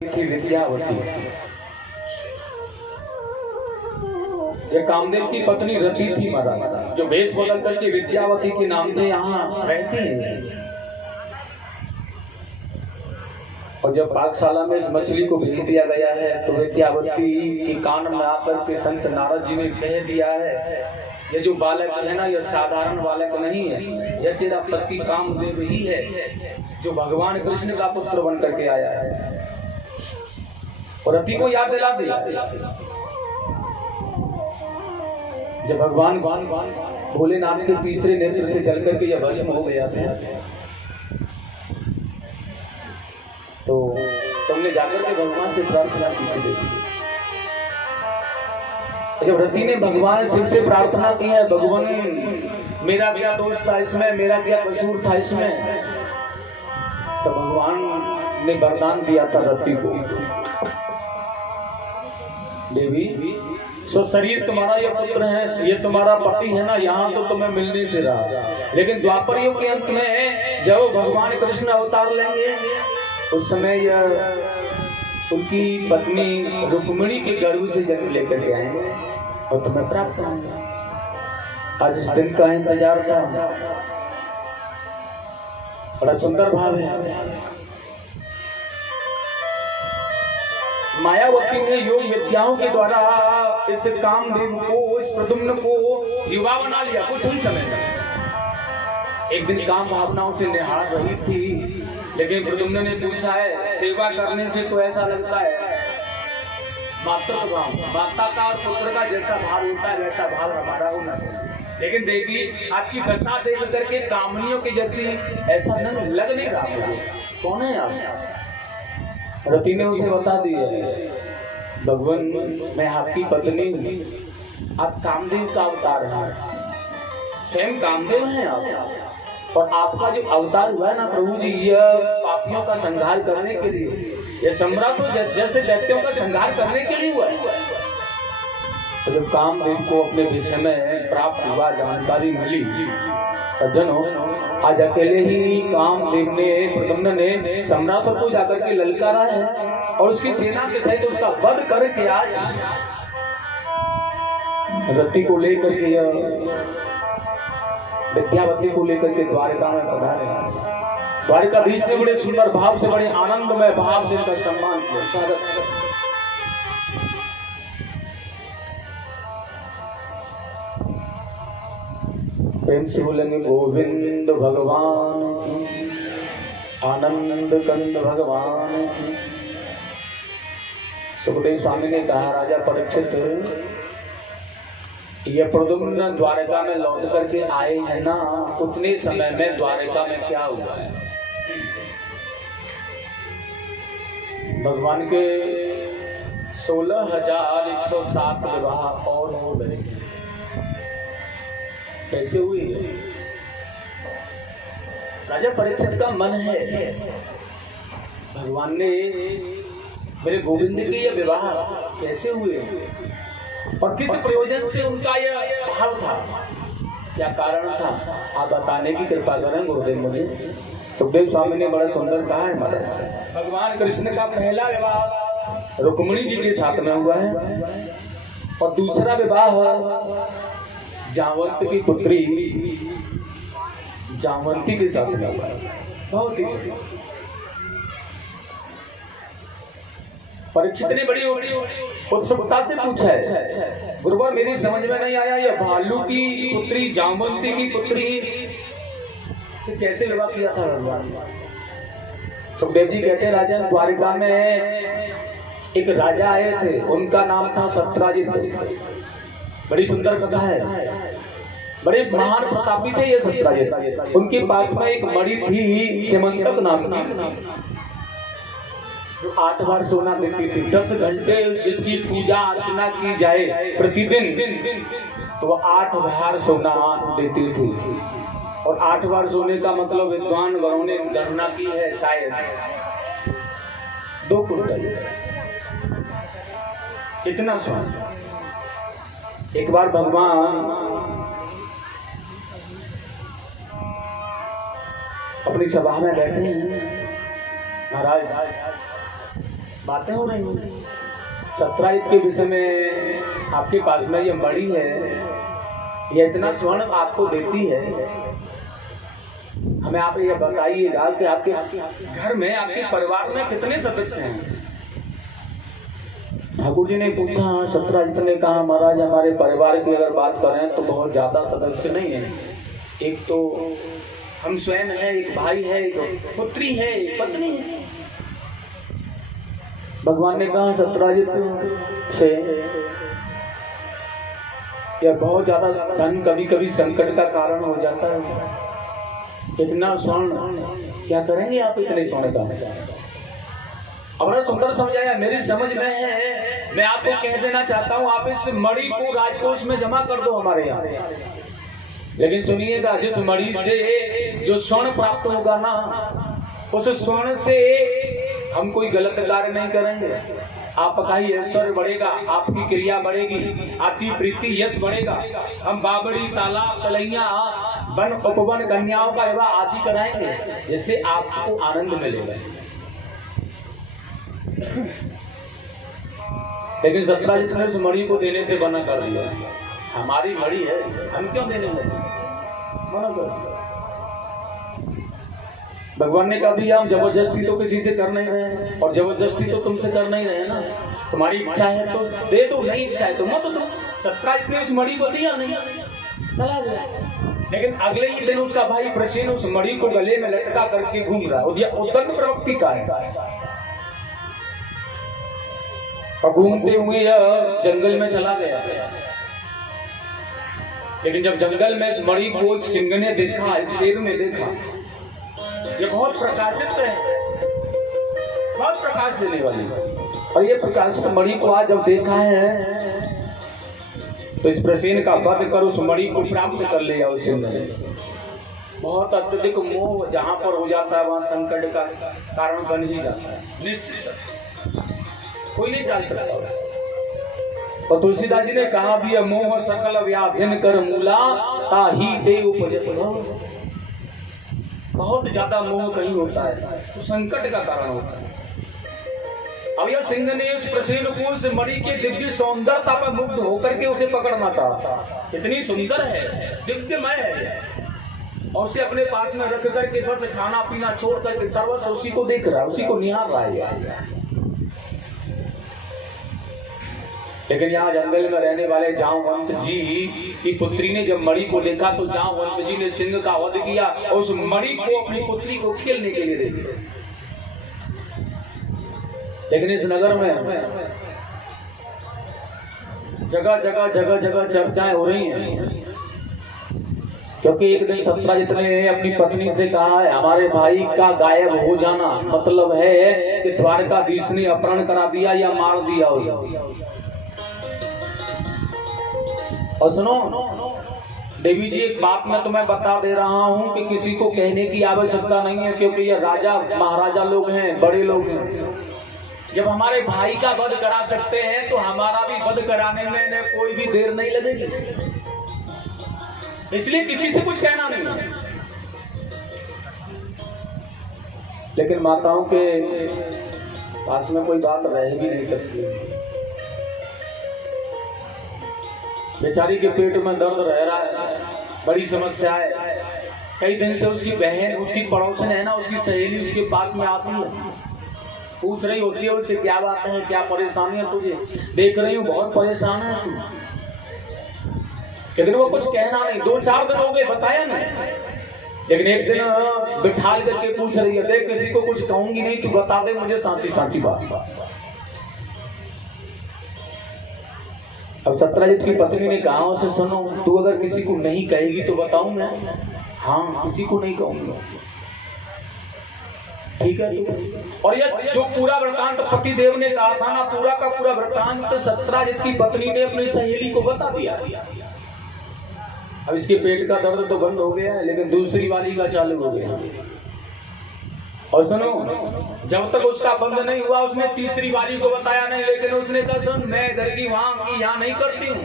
थी विद्यावती। ये कामदेव की पत्नी रति थी महाराज, जो वेश बदल करके विद्यावती के नाम से यहाँ रहती है। और जब पाकशाला में इस मछली को भेज दिया गया है तो विद्यावती के कान में आकर के संत नारद जी ने कह दिया है, ये जो बालक है ना, ये साधारण बालक नहीं है, यह तेरा पति कामदेव ही है, जो भगवान कृष्ण का पुत्र बन करके आया है। और रति को याद दिला दिया। जब भगवान भोलेनाथ के तीसरे नेत्र से जल करके यह भस्म हो गया था, तो तुमने जाकर के भगवान से प्रार्थना की थी। जब रति ने भगवान शिव से प्रार्थना की है, भगवान मेरा क्या दोष था इसमें, मेरा क्या कसूर था इसमें, तो भगवान ने वरदान दिया था रति को, देवी सो शरीर तुम्हारा ये पुत्र है, ये तुम्हारा पति है ना, यहाँ तो तुम्हें मिलने से रहा, लेकिन द्वापर युग के अंत में जब भगवान कृष्ण अवतार लेंगे उस समय यह उनकी पत्नी रुक्मिणी के गर्भ से जन्म लेकर के आएंगे और तुम्हें प्राप्त होंगे। आज इस दिन का इंतजार था। बड़ा सुंदर भाव है। मायावती ने योग विद्याओं के द्वारा इस कामदेव को, इस प्रद्युम्न को युवा बना लिया कुछ ही समय में। एक दिन काम भावनाओं से निहार रही थी, लेकिन प्रद्युम्न ने पूछा है, सेवा करने से तो ऐसा लगता है मातृत्व भाव, माता का और पुत्र का जैसा भाव होता है वैसा भाव हमारा होना चाहिए, लेकिन देखिए आपकी दशा देख करके कामनियों की जैसी ऐसा न लग नहीं रहा मुझे। कौन है आप? रति ने उसे बता दिया, भगवान मैं आपकी पत्नी हूँ, आप कामदेव का अवतार हैं, स्वयं कामदेव हैं आप, और आपका जो अवतार हुआ है ना प्रभु जी, यह पापियों का संहार करने के लिए, यह सम्राट जैसे दैत्यों का संहार करने के लिए हुआ है। तो जब कामदेव को अपने विषय में प्राप्त हुआ, जानकारी मिली, सज्जनों आज अकेले ही कामदेव ने, प्रद्युम्न ने सम्रासुर को जाकर के ललकारा है और उसकी सेना के सहित उसका वध करके आज रति को लेकर के, विद्यावती को लेकर के द्वारिका में पधारे। द्वारिकाधीश ने बड़े सुंदर भाव से, बड़े आनंदमय भाव से इनका सम्मान किया, स्वागत किया। प्रेम से बोलेंगे गोविंद भगवान की, आनंद कंद भगवान की। सुखदेव स्वामी ने कहा, राजा परीक्षित ये प्रद्युम्न द्वारिका में लौट करके आए हैं ना, उतने समय में द्वारिका में क्या हुआ है? भगवान के 16,107 विवाह और हो गए। कैसे हुई? राजा परीक्षित का मन है, भगवान ने मेरे गोविंद के ये विवाह कैसे हुए और किस प्रयोजन से उनका यह भाव था, क्या कारण था, आप बताने की कृपा करें गुरुदेव मुझे। सुखदेव स्वामी ने बड़ा सुंदर कहा है महाराज, भगवान कृष्ण का पहला विवाह रुक्मिणी जी के साथ में हुआ है और दूसरा विवाह जावंत की पुत्री जावंती के साथ में हुआ है। बहुत ही परीक्षित ने बड़ी उत्सुकता से पूछा है, गुरुवर मेरी समझ में नहीं आया, ये भालू की पुत्री जामवंती की पुत्री से कैसे विवाह किया था भगवान? सुखदेव जी कहते हैं, राजा द्वारिका में एक राजा आए थे, उनका नाम था सत्राजित। बड़ी सुंदर कथा है, बड़े महान प्रतापी थे ये सत्राजित। उनके पास में एक मणि थी सीमंतक नाम की, जो 8 बार सोना देती थी। 10 घंटे जिसकी पूजा अर्चना की जाए प्रतिदिन, तो वो 8 बार सोना देती थी। और 8 बार सोने का मतलब विद्वान गणों ने गणना की है, शायद 2 कुंटल। कितना सोना? एक बार भगवान अपनी सभा में बैठे हैं, महाराज बातें हो रही हैं। सत्राजित के विषय में आपके पास में ये मणि है, ये इतना स्वर्ण आपको देती है, हमें आप ये बताइएगा कि आपके घर में, आपके परिवार में कितने सदस्य हैं? ठाकुर जी ने पूछा। सत्राजित ने कहा, महाराज हमारे परिवार की अगर बात करें तो बहुत ज्यादा सदस्य नहीं है। एक तो हम स्वयं है, एक भाई है, एक पुत्री है, एक पत्नी है। भगवान ने कहा सत्राजित से यह बहुत ज्यादा धन कभी कभी संकट का कारण हो जाता है। इतना स्वर्ण क्या करेंगे आप इतने सोने का? बड़ा सुंदर समझाया, मेरी समझ में है। मैं आपको कह देना चाहता हूँ, आप इस मणि को राजकोष में जमा कर दो हमारे यहाँ। लेकिन सुनिएगा, जिस मणि से जो स्वर्ण प्राप्त होगा ना, उस स्वर्ण से हम कोई गलत कार्य नहीं करेंगे। आपका ही ऐश्वर्य बढ़ेगा, आपकी क्रिया बढ़ेगी, आपकी प्रीति यश बढ़ेगा। हम बाबड़ी, तालाब, तलैया, वन उपवन, कन्याओं का विवाह आदि कराएंगे, जिससे आपको आनंद मिलेगा। लेकिन सत्राजित ने उस मणि को देने से मना कर दिया। हमारी मणि है, हम क्यों देने लगे? मना कर दिया। भगवान ने कहा भी हम जबरदस्ती तो किसी से कर नहीं रहे, और जबरदस्ती तो तुमसे कर नहीं रहे ना। तुम्हारी इच्छा है तो दे दो, नहीं इच्छा है तो मत दो। सत्राजित ने उस मणि को दिया नहीं, चला गया। लेकिन अगले ही दिन उसका भाई प्रसेन उस मणि को गले में लटका करके घूम रहा। उद्दंड प्रवृत्ति का है। और घूमते हुए जंगल में चला गया। लेकिन जब जंगल में इस मणि को एक सिंह ने देखा, एक शेर ने देखा, ये बहुत प्रकाशित है, बहुत प्रकाश देने वाली। और ये प्रकाशित मणि को आज जब देखा है तो इस प्रसेन का वध कर उस मणि को प्राप्त कर लिया उस सिंह ने। बहुत अत्यधिक मोह जहां पर हो जाता है वहां संकट का कारण बन ही जाता है, निश्चित, कोई नहीं टाल सकता। और तुलसीदास जी ने कहा भी है, मोह सकल व्याधिन कर मूला ताही देव उपजत। बहुत ज्यादा मोह कहीं होता है तो संकट का कारण होता है। अब यह सिंह ने उस प्रसेन को उस मणि के दिव्य सौंदर्यता पर मुग्ध होकर के उसे पकड़ना चाहा। इतनी सुंदर है, दिव्यमय है, और उसे अपने पास में रख करके बस खाना पीना छोड़ करके सर्वस्व उसी को देख रहा है, उसी को निहार रहा है। लेकिन यहाँ जंगल में रहने वाले जामवंत जी की पुत्री ने जब मणि को देखा तो जामवंत जी ने सिंह का वध किया और उस मणि को अपनी पुत्री को खेलने के लिए दे दिया। लेकिन इस नगर में जगह जगह चर्चाएं हो रही हैं, क्योंकि एक दिन सत्राजित ने अपनी पत्नी से कहा है, हमारे भाई का गायब हो जाना मतलब है कि द्वारकाधीश ने अपहरण करा दिया या मार दिया उसे। और सुनो देवी जी, एक बात मैं तुम्हें बता दे रहा हूं कि किसी को कहने की आवश्यकता नहीं है, क्योंकि ये राजा महाराजा लोग हैं, बड़े लोग हैं। जब हमारे भाई का वध करा सकते हैं तो हमारा भी वध कराने में कोई भी देर नहीं लगेगी, इसलिए किसी से कुछ कहना नहीं है। लेकिन माताओं के पास में कोई बात रह भी नहीं सकती। बेचारी के पेट में दर्द रह रहा है, बड़ी समस्या है। कई दिन से उसकी बहन, उसकी पड़ोसन है ना, उसकी सहेली उसके पास में आती है, पूछ रही होती है उससे, क्या बात है, क्या परेशानी है तुझे, देख रही हूँ बहुत परेशान है तू। लेकिन वो कुछ कहना नहीं, 2-4 दिन हो गए बताया नहीं। लेकिन एक दिन बिठाल करके पूछ रही है, देख किसी को कुछ कहूंगी नहीं, तू बता दे मुझे सांची बात। अब सत्राजित की पत्नी ने कहा उसे, सुनो तू अगर किसी को नहीं कहेगी तो बताऊं मैं? हाँ, किसी को नहीं कहूंगा। ठीक है। और ये जो पूरा वृत्तांत पतिदेव ने कहा था ना, पूरा का पूरा वृत्तांत सत्राजित की पत्नी ने अपनी सहेली को बता दिया। अब इसके पेट का दर्द तो बंद हो गया है, लेकिन दूसरी वाली का चालू हो गया। और सुनो, जब तक उसका बंद नहीं हुआ उसने तीसरी वाली को बताया नहीं। लेकिन उसने कहा, सुन मैं इधर की वहां की यहाँ नहीं करती हूँ,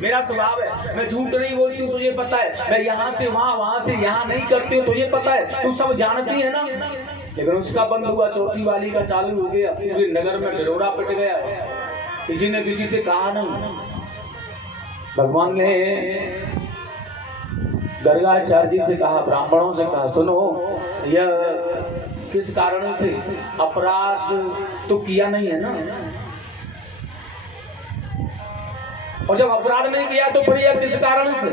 मेरा स्वभाव है, मैं झूठ नहीं बोलती हूँ, तुझे पता है। मैं यहाँ से वहां, वहां से यहाँ नहीं करती हूँ, तुझे पता है, तू सब जानती है ना। लेकिन उसका बंद हुआ, चौथी वाली का चालू हो गया, पूरे नगर में ढिढोरा पिट गया, किसी ने किसी से कहा नहीं। भगवान ने गर्गाचार्य जी से कहा, ब्राह्मणों से कहा, सुनो यह किस कारण से अपराध तो किया नहीं है ना, और जब अपराध नहीं किया तो फिर यह किस कारण से?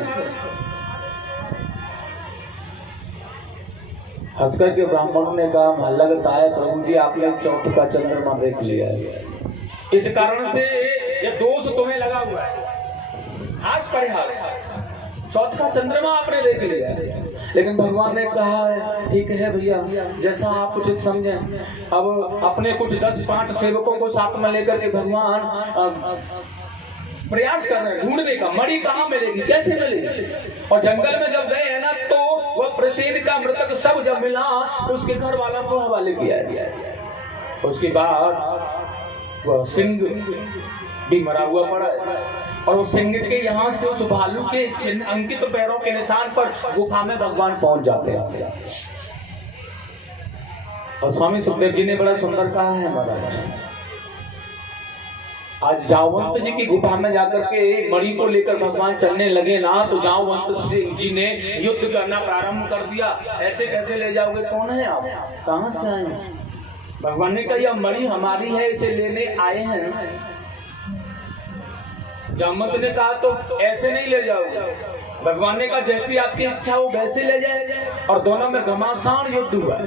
हंसकर के ब्राह्मण ने कहा, महल लगता है प्रभु जी आपने चौथ का चंद्रमा देख लिया है, इस कारण से यह दोष तुम्हें लगा हुआ है। हास परिहास, चौथ का चंद्रमा आपने देख लिया है। लेकिन भगवान ने कहा है, ठीक है भैया जैसा आप उचित समझें। अब अपने कुछ 10-5 सेवकों को साथ में लेकर के भगवान प्रयास कर रहे हैं ढूंढने का, मणि कहाँ मिलेगी, कैसे मिलेगी। और जंगल में जब गए हैं ना, तो वह प्रसेद का मृतक सब जब मिला तो उसके घर वालों को हवाले किया। उसके बाद वह सिंह भी मरा हुआ पड़ा है, और उस सिंह के यहाँ से उस भालू के अंकित पैरों के निशान पर गुफा में भगवान पहुंच जाते हैं। और स्वामी सुखदेव जी ने बड़ा सुंदर कहा है महाराज, आज जामवंत जी की गुफा में जाकर के मणि को लेकर भगवान चलने लगे ना, तो जामवंत जी ने युद्ध करना प्रारंभ कर दिया। ऐसे कैसे ले जाओगे, कौन है आप, कहां से आए हैं? भगवान ने कहा यह मणि हमारी है, इसे लेने आए हैं। जामवंत ने कहा तो ऐसे नहीं ले जाओगे। भगवान ने कहा जैसी आपकी इच्छा हो वैसे ले जाए। और दोनों में घमासान युद्ध हुआ।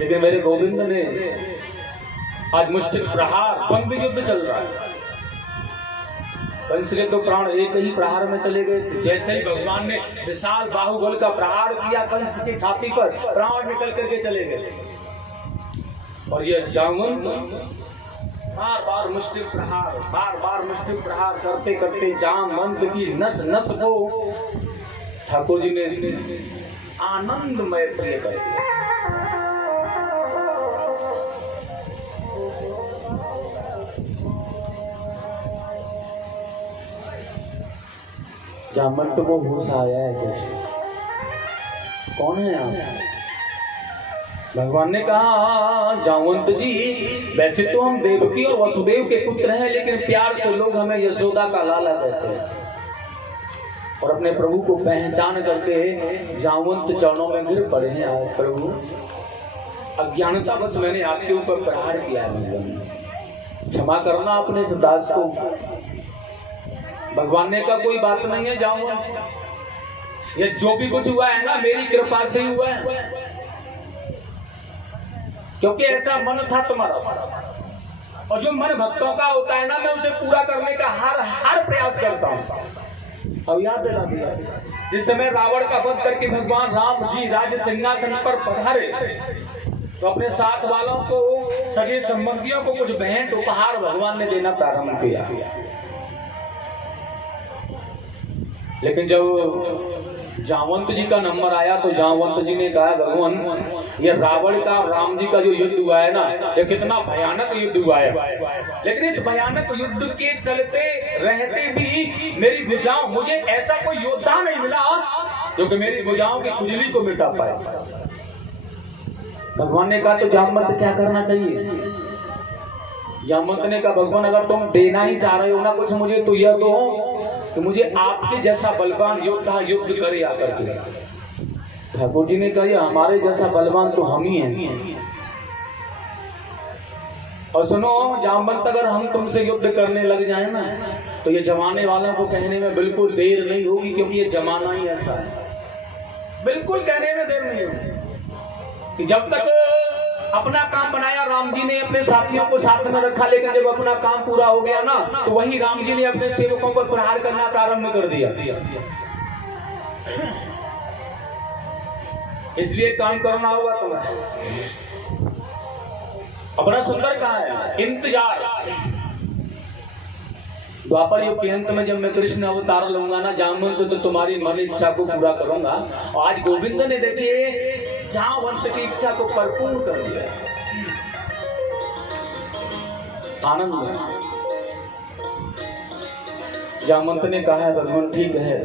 लेकिन मेरे गोविंद ने आज मुष्टिक प्रहार, बंद युद्ध चल रहा है, कंस के तो प्राण एक ही प्रहार में चले गए। जैसे ही भगवान ने विशाल बाहुबल का प्रहार किया कंस की छाती पर, प्राण निकल करके चले गए। और ये जामवंत बार बार मुष्टिक प्रहार करते करते जामवंत की नस नस को ठाकुर जी ने आनंदमय प्रिय कर दिया। जामवंत को होश आया है कुछ, कौन है आप? भगवान ने कहा जामवंत जी वैसे तो हम देवकी और वसुदेव के पुत्र हैं, लेकिन प्यार से लोग हमें यशोदा का लाला कहते हैं। और अपने प्रभु को पहचान करके जामवंत चरणों में गिर पड़े हैं। आप प्रभु अज्ञानता बस मैंने आपके ऊपर प्रहार किया है, भगवान क्षमा करना अपने इस दास को। भगवान ने कहा कोई बात नहीं है जामवंत, ये जो भी कुछ हुआ है ना मेरी कृपा से ही हुआ है, क्योंकि ऐसा मन था तुम्हारा। और जो मन भक्तों का होता है ना, मैं उसे पूरा करने का हर प्रयास करता हूँ। अब याद दिला दिया, जिस समय रावण का वध करके भगवान राम जी राज सिंहासन पर पधारे, तो अपने साथ वालों को, सगे संबंधियों को कुछ भेंट उपहार भगवान ने देना प्रारंभ किया। लेकिन जब जामवंत जी का नंबर आया तो जामवंत जी ने कहा भगवान ये रावण का और राम जी का जो युद्ध हुआ है ना, ये कितना भयानक युद्ध हुआ है। लेकिन इस भयानक युद्ध के चलते रहते भी मेरी भुजाओं, मुझे ऐसा कोई योद्धा नहीं मिला जो कि मेरी भुजाओं की खुजली को मिटा पाए। भगवान ने कहा तो जामवंत क्या करना चाहिए? जामवंत ने कहा भगवान अगर तुम देना ही चाह रहे हो ना कुछ मुझे, तो यह दो कि मुझे आपके जैसा बलवान योद्धा युद्ध करे आकर के। ठाकुर जी ने कहा हमारे जैसा बलवान तो हम ही हैं। और सुनो जामवंत, अगर हम तुमसे युद्ध करने लग जाए ना, तो ये जमाने वालों को कहने में बिल्कुल देर नहीं होगी, क्योंकि ये जमाना ही ऐसा है। बिल्कुल कहने में देर नहीं होगी कि जब तक अपना काम बनाया राम जी ने अपने साथियों को साथ में रखा, लेकिन जब अपना काम पूरा हो गया ना, तो वही राम जी ने अपने सेवकों पर प्रहार करना प्रारंभ कर दिया। इसलिए काम करना होगा तुम्हें। अपना सुंदर कहाँ है? इंतजार। द्वापर युग के अंत में जब मैं कृष्ण अवतार लूंगा ना जामवंत, तो तुम्हारी मन इच्छा को पूरा करूंगा। और आज गोविंद ने देखिए जामवंत की इच्छा को परिपूर्ण कर दिया। आनंद में जामवंत ने कहा है भगवान ठीक है,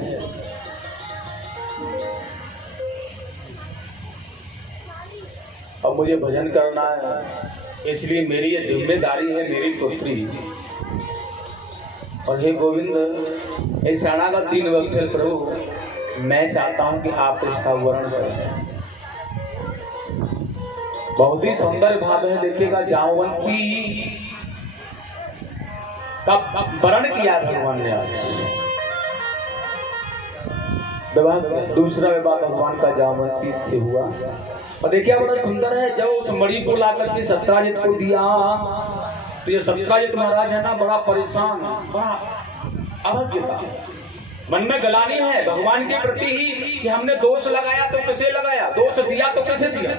अब मुझे भजन करना है, इसलिए मेरी ये जिम्मेदारी है मेरी पुत्री। और हे गोविंद, हे शरणागत दीन वत्सल प्रभु, मैं चाहता हूं कि आप इसका वर्णन करें। बहुत ही सौंदर्य भाव है। देखिएगा, जामवंती का वर्ण किया भगवान ने आज। दूसरा विवाह भगवान का जामवंती से हुआ। और देखिए बड़ा सुंदर है, जब उस मणि को ला करके सत्यजित को दिया तो ये सत्यजित महाराज है ना, बड़ा परेशान, बड़ा अभद्र था। मन में गलानी है भगवान के प्रति ही कि हमने दोष लगाया तो कैसे लगाया, दोष दिया तो कैसे दिया।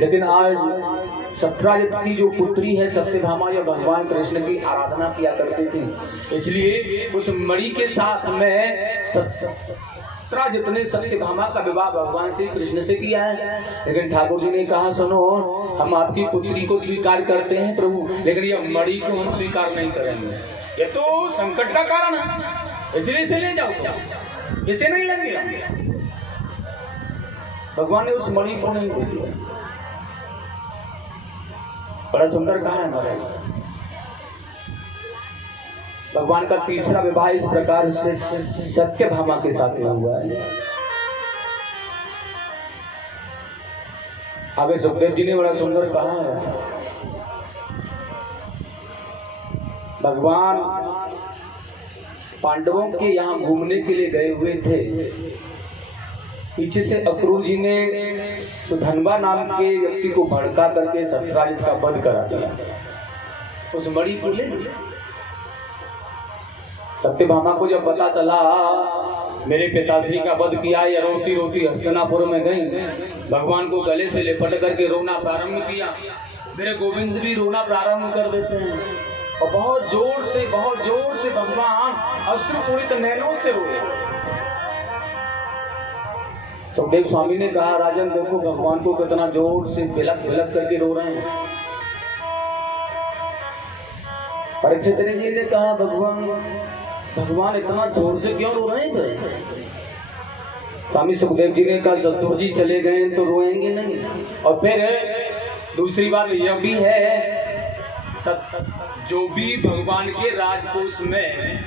लेकिन आज सत्यजित की जो पुत्री है सत्यभामा, यह भगवान कृष्ण की आराधना किया करती थी, इसलिए उस मणि के साथ में सत्यजित ने सत्यभामा का विवाह भगवान श्री कृष्ण से किया है। लेकिन ठाकुर जी ने कहा, सुनो, हम आपकी पुत्री को स्वीकार करते हैं प्रभु, लेकिन यह मणि को हम स्वीकार नहीं करेंगे, ये तो संकट का कारण है, इसलिए इसे ले जाओ, इसे नहीं लेंगे। भगवान ने उस मणि को नहीं दिया। बड़ा सुंदर कहा है महाराज। भगवान का तीसरा विवाह इस प्रकार से सत्यभामा के साथ हुआ है। आगे सुखदेव जी ने बड़ा सुंदर कहा है, भगवान पांडवों के यहाँ घूमने के लिए गए हुए थे। पीछे से अक्रूर जी ने सुधनवा नाम के व्यक्ति को भड़का करके सत्यजित का वध करा दिया, उस मणि को ले लिया। सत्यभामा को जब पता चला मेरे पिताश्री का वध किया, या रोती रोती हस्तिनापुर में गई, भगवान को गले से लिपट करके रोना प्रारंभ किया। मेरे गोविंद भी रोना प्रारंभ कर देते हैं और बहुत जोर से भगवान अश्रुपूरित नैनों से रोए। सुखदेव स्वामी ने कहा, राजन देखो भगवान को कितना जोर से बिलक बिलक करके रो रहे हैं। परीक्षित जी ने कहा, भगवान इतना जोर से क्यों रो रहे हैं? स्वामी सुखदेव जी ने कहा, ससुर जी चले गए तो रोएंगे नहीं। और फिर दूसरी बात यह भी है, जो भी भगवान के राजकोष में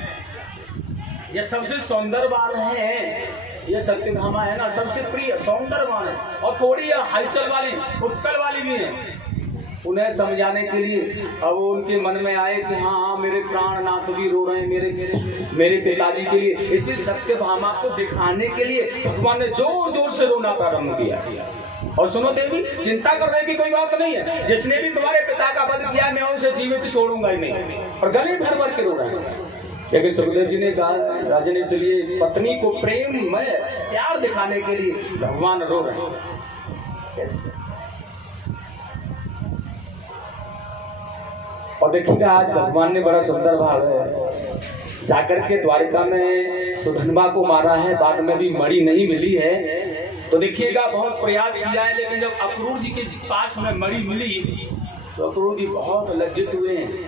यह सबसे सौंदर्यवान है, यह सत्यभामा है ना, सबसे प्रिय सौंदर्यवान है, और थोड़ी हलचल वाली उत्कल वाली भी है। उन्हें समझाने के लिए अब उनके मन में आए कि हाँ मेरे प्राणनाथ भी रो रहे हैं मेरे पिताजी के लिए। इसी सत्यभामा को दिखाने के लिए भगवान ने जोर जोर से रोना प्रारंभ किया। और सुनो देवी, चिंता करने की कोई बात नहीं है, जिसने भी तुम्हारे पिता का वध किया मैं उसे जीवित छोड़ूंगा ही नहीं। और गले भर भर के रो रहे हैं। लेकिन सुखदेव जी ने कहा, राजन इसलिए पत्नी को प्रेम में प्यार दिखाने के लिए भगवान रो रहे हैं। और देखिएगा आज भगवान ने बड़ा सुंदर भाव है, जाकर के द्वारिका में सुधनवा को मारा है, बाद में भी मणि नहीं मिली है। तो देखिएगा बहुत प्रयास किया है, लेकिन जब अक्रूर जी के पास में मणि मिली तो अक्रूर जी बहुत लज्जित हुए हैं।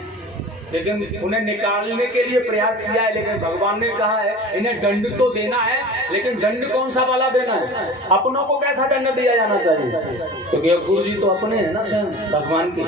लेकिन उन्हें निकालने के लिए प्रयास किया है, लेकिन भगवान ने कहा है इन्हें दंड तो देना है, लेकिन दंड कौन सा वाला देना है? अपनों को कैसा दंड दिया जाना चाहिए? क्योंकि अक्रूर जी तो अपने हैं ना स्वयं भगवान के।